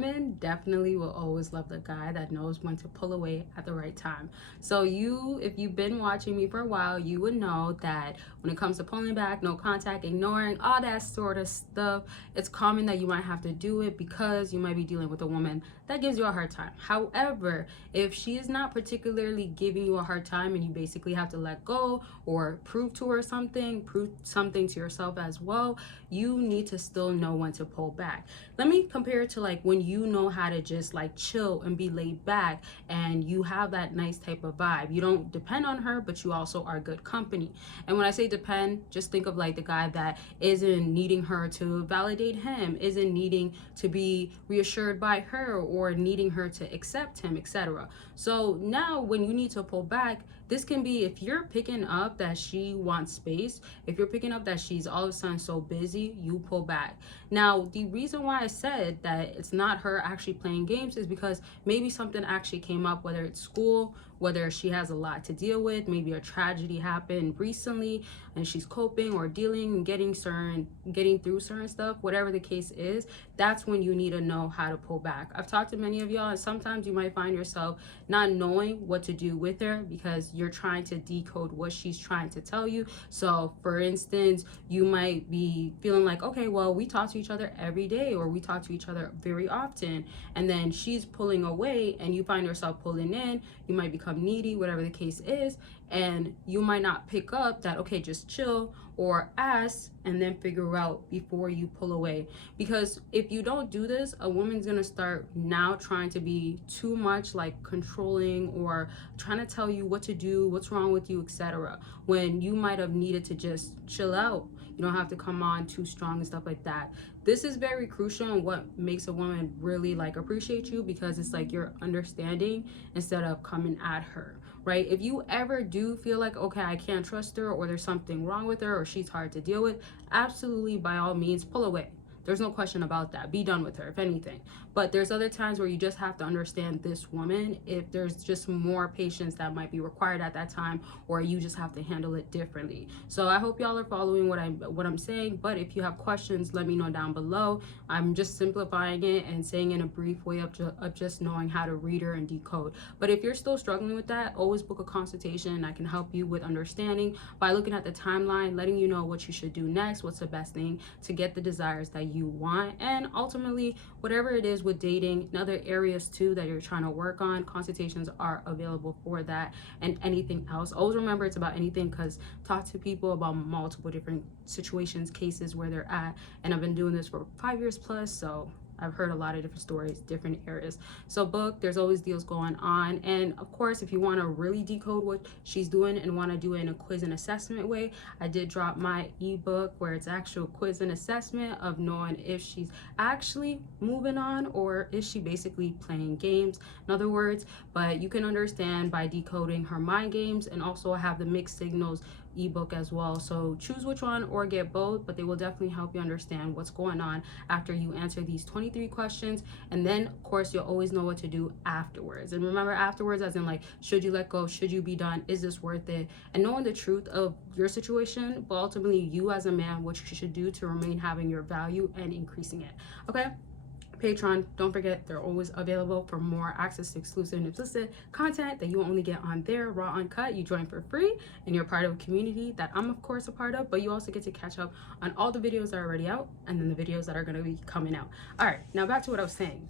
Women definitely will always love the guy that knows when to pull away at the right time. So if you've been watching me for a while, you would know that when it comes to pulling back, no contact, ignoring, all that sort of stuff, it's common that you might have to do it because you might be dealing with a woman that gives you a hard time. However, if she is not particularly giving you a hard time and you basically have to let go or prove to her something, prove something to yourself as well, you need to still know when to pull back. Let me compare it to like when you know how to just like chill and be laid back and you have that nice type of vibe. You don't depend on her, but you also are good company. And when I say depend, just think of like the guy that isn't needing her to validate him, isn't needing to be reassured by her or needing her to accept him, etc. So now when you need to pull back, this can be if you're picking up that she wants space, if you're picking up that she's all of a sudden so busy, you pull back. Now, the reason why I said that it's not her actually playing games is because maybe something actually came up, whether it's school, whether she has a lot to deal with, maybe a tragedy happened recently and she's coping or dealing and getting through certain stuff, whatever the case is, that's when you need to know how to pull back. I've talked to many of y'all, and sometimes you might find yourself not knowing what to do with her because you're trying to decode what she's trying to tell you. So for instance, you might be feeling like, okay, well, we talk to each other every day or we talk to each other very often, and then she's pulling away and you find yourself pulling in. You might become needy, whatever the case is, and you might not pick up that, okay, just chill or ask and then figure out before you pull away. Because if you don't do this, a woman's gonna start now trying to be too much like controlling or trying to tell you what to do, what's wrong with you, etc., when you might have needed to just chill out. You don't have to come on too strong and stuff like that. This is very crucial and what makes a woman really like appreciate you, because it's like you're understanding instead of coming at her, right? If you ever do feel like, okay, I can't trust her or there's something wrong with her or she's hard to deal with, absolutely, by all means, pull away. There's no question about that. Be done with her, if anything. But there's other times where you just have to understand this woman, if there's just more patience that might be required at that time, or you just have to handle it differently. So I hope y'all are following what I'm saying. But if you have questions, let me know down below. I'm just simplifying it and saying in a brief way of just knowing how to read her and decode. But if you're still struggling with that, always book a consultation and I can help you with understanding by looking at the timeline, letting you know what you should do next, what's the best thing to get the desires that you want, and ultimately whatever it is with dating and other areas too that you're trying to work on, consultations are available for that. And anything else, always remember it's about anything, because talk to people about multiple different situations, cases, where they're at. And I've been doing this for 5 years plus, so I've heard a lot of different stories, different areas. So book, there's always deals going on. And of course, if you want to really decode what she's doing and want to do it in a quiz and assessment way, I did drop my ebook where it's actual quiz and assessment of knowing if she's actually moving on or is she basically playing games, in other words. But you can understand by decoding her mind games, and also have the mixed signals ebook as well. So choose which one or get both, but they will definitely help you understand what's going on after you answer these 23 questions. And then of course you'll always know what to do afterwards. And remember, afterwards as in like, should you let go, should you be done, is this worth it, and knowing the truth of your situation, but ultimately you as a man, what you should do to remain having your value and increasing it. Okay, Patreon, don't forget, they're always available for more access to exclusive and explicit content that you only get on there, raw, uncut. You join for free and you're part of a community that I'm of course a part of, but you also get to catch up on all the videos that are already out and then the videos that are going to be coming out. All right, now back to what I was saying.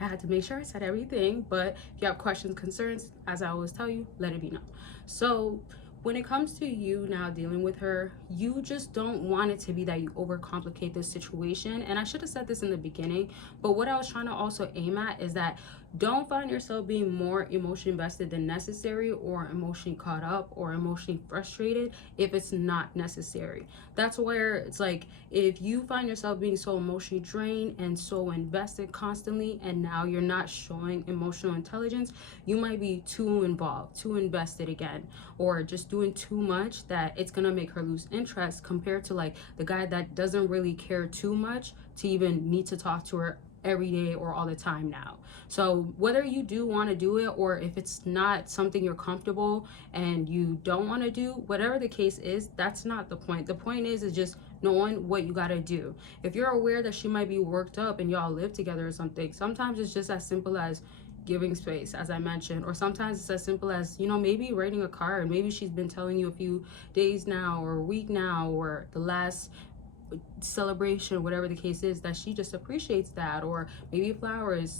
I had to make sure I said everything, but if you have questions, concerns, as I always tell you, let it be known. So when it comes to you now dealing with her, you just don't want it to be that you overcomplicate this situation. And I should have said this in the beginning, but what I was trying to also aim at is that don't find yourself being more emotionally invested than necessary, or emotionally caught up or emotionally frustrated if it's not necessary. That's where it's like, if you find yourself being so emotionally drained and so invested constantly, and now you're not showing emotional intelligence, you might be too involved, too invested again, or just doing too much that it's gonna make her lose interest, compared to like the guy that doesn't really care too much to even need to talk to her every day or all the time now. So whether you do want to do it, or if it's not something you're comfortable and you don't want to do, whatever the case is, that's not the point. The point is just knowing what you gotta do. If you're aware that she might be worked up and y'all live together or something, sometimes it's just as simple as giving space, as I mentioned, or sometimes it's as simple as, you know, maybe writing a card. Maybe she's been telling you a few days now or a week now or the last celebration, whatever the case is, that she just appreciates that, or maybe flowers.